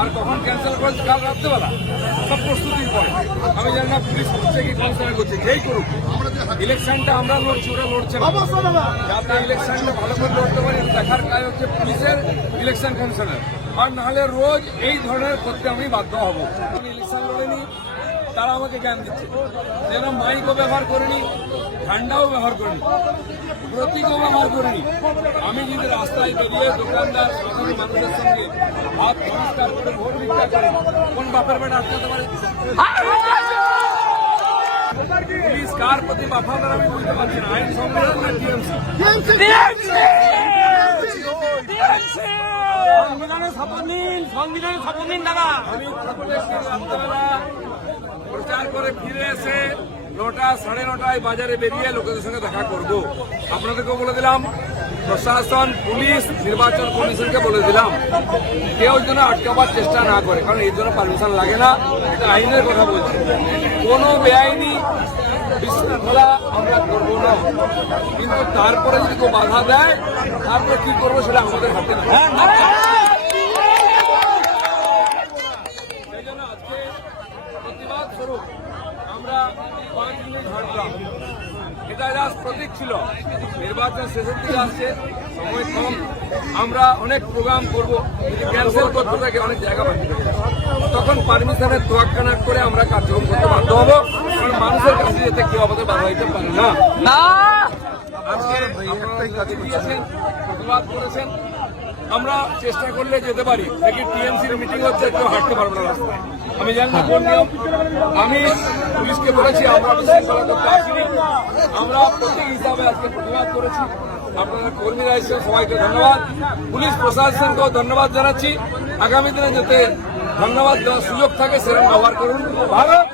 আর কখন ক্যান্সেল করেছে কাল রাত্রেবেলা সব প্রস্তুতির পরে। আমি জানি না পুলিশ করছে কি কনসার্ন করছে যেই করুক। ইলেকশনটা আমরা লড়ছি ওরা লড়ছে না। যাতে ইলেকশনটা ভালো করে লড়তে পারি দেখার কাজ হচ্ছে পুলিশের ইলেকশন কমিশনের আর নাহলে রোজ এই ধরনের করতে আমি বাধ্য হব। ইলেকশন লড়েনি তারা আমাকে জ্ঞান দিচ্ছে। যেন মাইকও ব্যবহার করিনি ঠান্ডাও ব্যবহার করিনি প্রতীকও ব্যবহার করিনি। আমি যদি রাস্তায় বেরিয়ে দোকানদার সাধারণ মানুষের সঙ্গে হাত পরিষ্কার করে ভোট ভিক্ষা করি কোন বাপের বেটা আটকাতে পারে? পুলিশ কার প্রতি বাফাদার আমি বুঝতে পারছি না। আইন সংবিধান না টিএমসি? সংবিধানের শপথ নিন সংবিধানের শপথ নিন দাদা আমি রাত্রেবেলা প্রচার করে ফিরে এসে নটা, সাড়ে নটায় বাজারে বেরিয়ে লোকেদের সঙ্গে দেখা করব। আপনাদেরকেও বলে দিলাম, প্রশাসন, পুলিশ, নির্বাচন কমিশনকে বলে দিলাম, কেউ যেন আটকাবার চেষ্টা না করে, কারণ এর জন্য পারমিশন লাগে না আইনের কথা বলছি। কোনো বেআইনি বিশৃঙ্খলা আমরা করব না। কিন্তু তারপরে যদি কেউ বাধা দেয়, তারপরে কি করব সেটা আমাদের হাতে না সেই জন্য আজকে প্রতিবাদ আমরা পাঁচ মিনিট হাঁটলাম। এটা জাস্ট প্রতীক ছিল। নির্বাচন শেষের দিকে আসছে সময় কম। আমরা অনেক প্রোগ্রাম করব যদি ক্যান্সেল করতে থাকে অনেক জায়গা বাকি তখন পারমিশনের তোয়াক্কা না করে আমরা কার্যক্রম করতে বাধ্য হব। কারণ মানুষের কাছে যেতে কেউ আমাদের বাধা দিতে পারে না। প্রতিবাদ করেছেন। আমরা চেষ্টা করলে যেতে পারি। দেখি টিএমসির মিটিং হচ্ছে, কেউ হাঁটতে পারব না রাস্তায়। আমি জানি না কোন নিয়ম। আমি পুলিশকে বলেছি, আমরা আমরা প্রতীক হিসাবে আজকে প্রতিবাদ করেছি। আপনাদের কর্মীরা এসে সবাইকে ধন্যবাদ। পুলিশ প্রশাসনকেও ধন্যবাদ জানাচ্ছি। আগামী দিনে যাতে ধন্যবাদ দেওয়ার সুযোগ থাকে, সেরকম ব্যবহার করুন। ভারত!